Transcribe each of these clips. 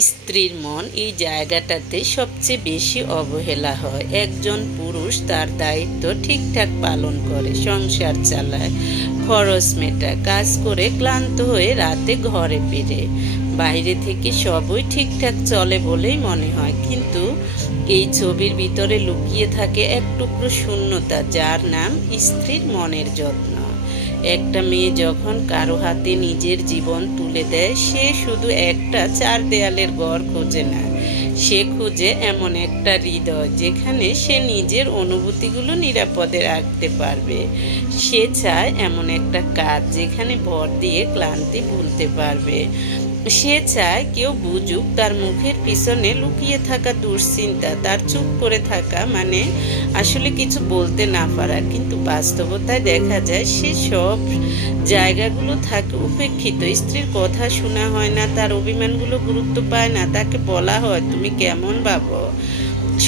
স্ত্রীর মন এই জায়গাটাতে সবচেয়ে বেশি অবহেলা হয়। একজন পুরুষ তার দায়িত্ব ঠিকঠাক পালন করে, সংসার চালায়, খরচ মেটায়, কাজ করে ক্লান্ত হয়ে রাতে ঘরে ফিরে, বাইরে থেকে সবই ঠিকঠাক চলে বলেই মনে হয়। কিন্তু এই ছবির ভিতরে লুকিয়ে থাকে এক টুকরো শূন্যতা, যার নাম স্ত্রীর মনের যত্ন। একটা মেয়ে যখন কারো হাতে নিজের জীবন তুলে দেয়, সে শুধু একটা চার দেয়ালের ঘর খোঁজে না, সে খুঁজে এমন একটা হৃদয় যেখানে সে নিজের অনুভূতিগুলো নিরাপদে রাখতে পারবে। সে চায় এমন একটা কাজ যেখানে ভর দিয়ে ক্লান্তি ভুলতে পারবে। সে চায় কেউ বুঝুক তার মুখের পিছনে লুকিয়ে থাকা দুশ্চিন্তা, তার চুপ করে থাকা মানে আসলে কিছু বলতে না পারা। কিন্তু বাস্তবতায় দেখা যায় সে সব জায়গাগুলো থাকে উপেক্ষিত। স্ত্রীর কথা শোনা হয় না, তার অভিমানগুলো গুরুত্ব পায় না, তাকে বলা হয় তুমি কেমন ভাবো,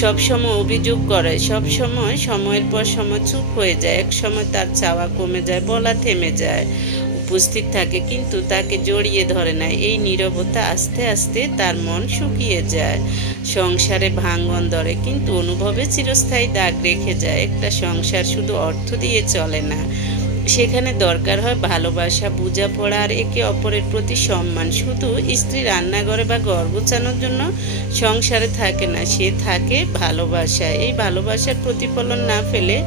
সবসময় অভিযোগ করে, সবসময় সময়ের পর সময় চুপ হয়ে যায়। এক সময় তার চাওয়া কমে যায়, বলা থেমে যায়, উপস্থিত থাকে কিন্তু তাকে জড়িয়ে ধরে না। এই নীরবতা আস্তে আস্তে তার মন শুকিয়ে যায়। সংসারে ভাঙন ধরে কিন্তু অনুভবে চিরস্থায়ী দাগ রেখে যায়। একটা সংসার শুধু অর্থ দিয়ে চলে না, সেখানে দরকার হয় ভালোবাসা, বোঝাপড়া আর একে অপরের প্রতি সম্মান। শুধু স্ত্রী রান্নাঘরে বা ঘর গোছানোর জন্য সংসারে থাকে না, সে থাকে ভালোবাসায়। এই ভালোবাসার প্রতিফলন না পেলে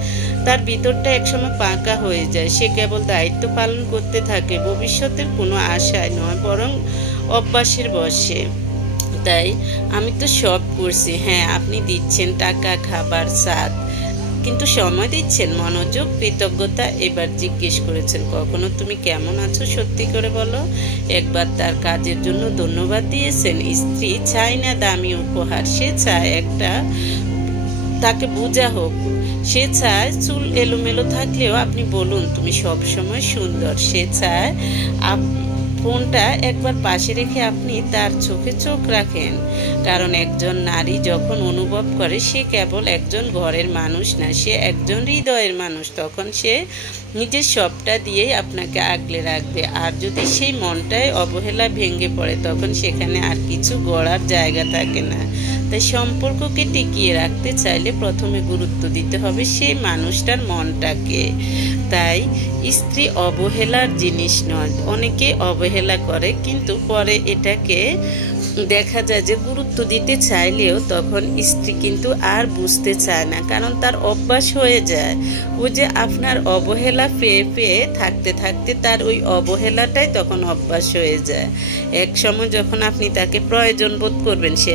তার ভিতরটা একসময় পাকা হয়ে যায়। সে কেবল দায়িত্ব পালন করতে থাকে, ভবিষ্যতের কোনো আশায় নয়, বরং অভ্যাসের বশে। তাই আমি তো সব করছি, হ্যাঁ আপনি দিচ্ছেন টাকা, খাবার, সাথ, কিন্তু সময় দিচ্ছেন, মনোযোগ, কৃতজ্ঞতা। এবার জিজ্ঞেস করেছেন কখনো তুমি কেমন আছো, সত্যি করে বলো। একবার তার কাজের জন্য ধন্যবাদ দিয়েছেন। স্ত্রী চায় না দামি উপহার, সে চায় একটা তাকে বোঝা হোক। সে চায় চুল এলোমেলো থাকলেও আপনি বলুন তুমি সবসময় সুন্দর। সে চায় ফোনটা একবার পাশে রেখে আপনি তার চোখে চোখ রাখেন। কারণ একজন নারী যখন অনুভব করে সে কেবল একজন ঘরের মানুষ না, সে একজন হৃদয়ের মানুষ, তখন সে নিজের সবটা দিয়েই আপনাকে আগলে রাখবে। আর যদি সেই মনটাই অবহেলা ভেঙে পড়ে, তখন সেখানে আর কিছু গড়ার জায়গা থাকে না। তাই সম্পর্ককে টিকিয়ে রাখতে চাইলে প্রথমে গুরুত্ব দিতে হবে সেই মানুষটার মনটাকে। তাই স্ত্রী অবহেলার জিনিস নয়। অনেকে অবহেলা করে কিন্তু পরে এটাকে দেখা যায় যে গুরুত্ব দিতে চাইলেও তখন স্ত্রী কিন্তু আর বুঝতে চায় না, কারণ তার অভ্যাস হয়ে যায়। ও যে আপনার অবহেলা পেয়ে পেয়ে থাকতে থাকতে তার ওই অবহেলাটাই তখন অভ্যাস হয়ে যায়। এক সময় যখন আপনি তাকে প্রয়োজন বোধ করবেন, সে